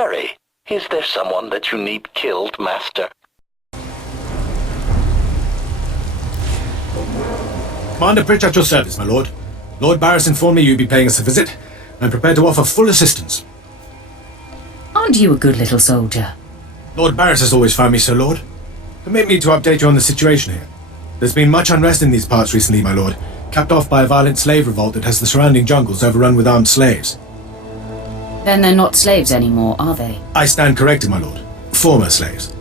query. Is there someone that you need killed, Master? Commander Pritch at your service, my lord. Lord Barris informed me you'd be paying us a visit. I'm prepared to offer full assistance. Aren't you a good little soldier? Lord Barris has always found me so, Lord. Permit me to update you on the situation here. There's been much unrest in these parts recently, my lord, capped off by a violent slave revolt that has the surrounding jungles overrun with armed slaves. Then they're not slaves anymore, are they? I stand corrected, my lord. Former slaves.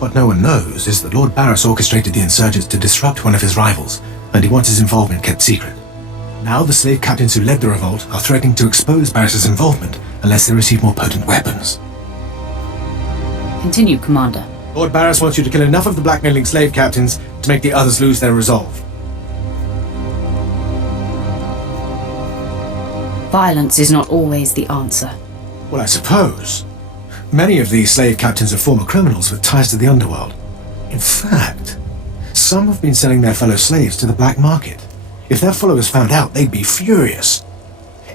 What no one knows is that Lord Barris orchestrated the insurgents to disrupt one of his rivals, and he wants his involvement kept secret. Now the slave captains who led the revolt are threatening to expose Barris's involvement unless they receive more potent weapons. Continue, Commander. Lord Barris wants you to kill enough of the blackmailing slave captains to make the others lose their resolve. Violence is not always the answer. Well, I suppose. Many of these slave captains are former criminals with ties to the underworld. In fact, some have been selling their fellow slaves to the black market. If their followers found out, they'd be furious.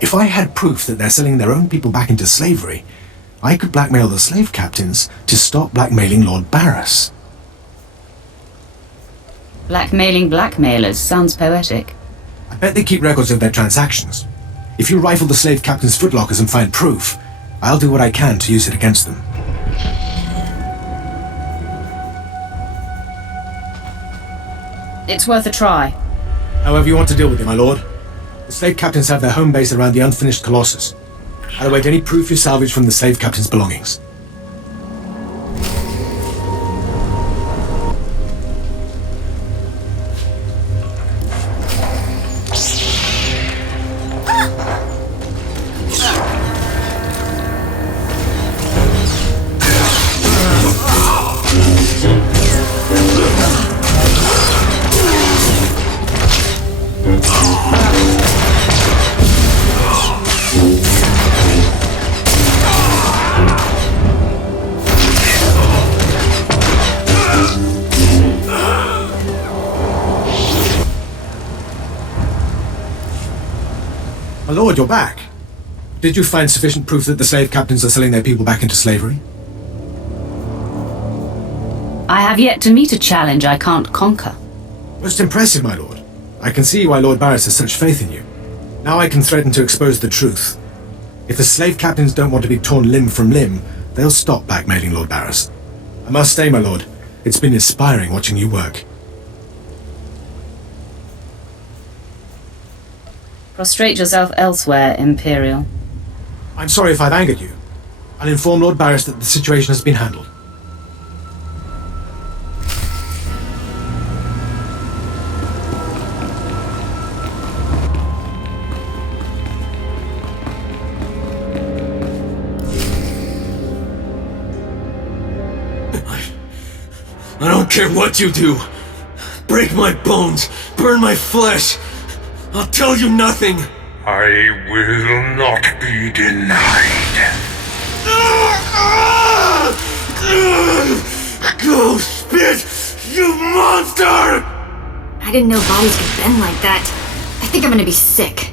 If I had proof that they're selling their own people back into slavery, I could blackmail the slave captains to stop blackmailing Lord Barris. Blackmailing blackmailers sounds poetic. I bet they keep records of their transactions. If you rifle the slave captains' footlockers and find proof, I'll do what I can to use it against them. It's worth a try. However you want to deal with it, my lord. The slave captains have their home base around the unfinished Colossus. I'll await any proof you salvage from the slave captain's belongings. My lord, you're back. Did you find sufficient proof that the slave captains are selling their people back into slavery? I have yet to meet a challenge I can't conquer. Most impressive, my lord. I can see why Lord Barris has such faith in you. Now I can threaten to expose the truth. If the slave captains don't want to be torn limb from limb, they'll stop blackmailing Lord Barris. I must stay, my lord. It's been inspiring watching you work. Prostrate yourself elsewhere, Imperial. I'm sorry if I've angered you. I'll inform Lord Barris that the situation has been handled. I don't care what you do. Break my bones, burn my flesh. I'll tell you nothing. I will not be denied. Go spit, you monster! I didn't know bodies could bend like that. I think I'm gonna be sick.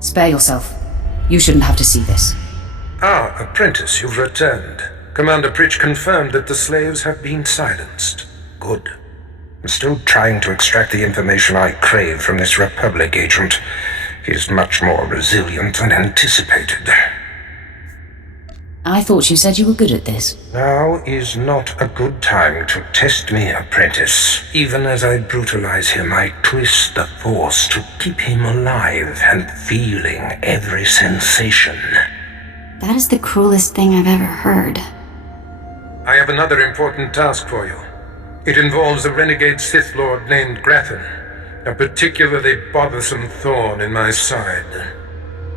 Spare yourself. You shouldn't have to see this. Ah, apprentice, you've returned. Commander Pritch confirmed that the slaves have been silenced. Good. I'm still trying to extract the information I crave from this Republic agent. He's much more resilient than anticipated. I thought you said you were good at this. Now is not a good time to test me, apprentice. Even as I brutalize him, I twist the Force to keep him alive and feeling every sensation. That is the cruelest thing I've ever heard. I have another important task for you. It involves a renegade Sith Lord named Grathan, a particularly bothersome thorn in my side.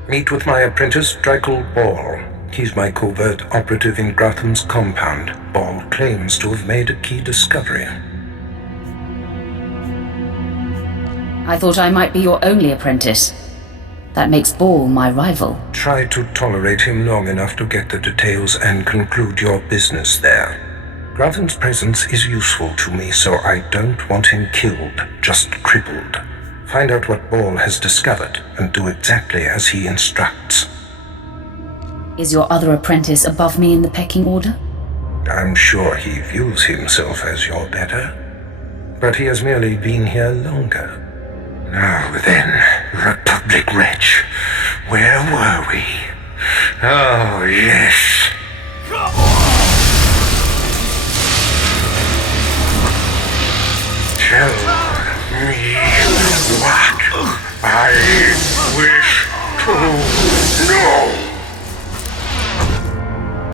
Meet with my apprentice, Drykel Ball. He's my covert operative in Grathan's compound. Ball claims to have made a key discovery. I thought I might be your only apprentice. That makes Ball my rival. Try to tolerate him long enough to get the details and conclude your business there. Grathan's presence is useful to me, so I don't want him killed, just crippled. Find out what Ball has discovered and do exactly as he instructs. Is your other apprentice above me in the pecking order? I'm sure he views himself as your better, but he has merely been here longer. Now then, Republic wretch, where were we? Oh, yes. Tell me what I wish to know.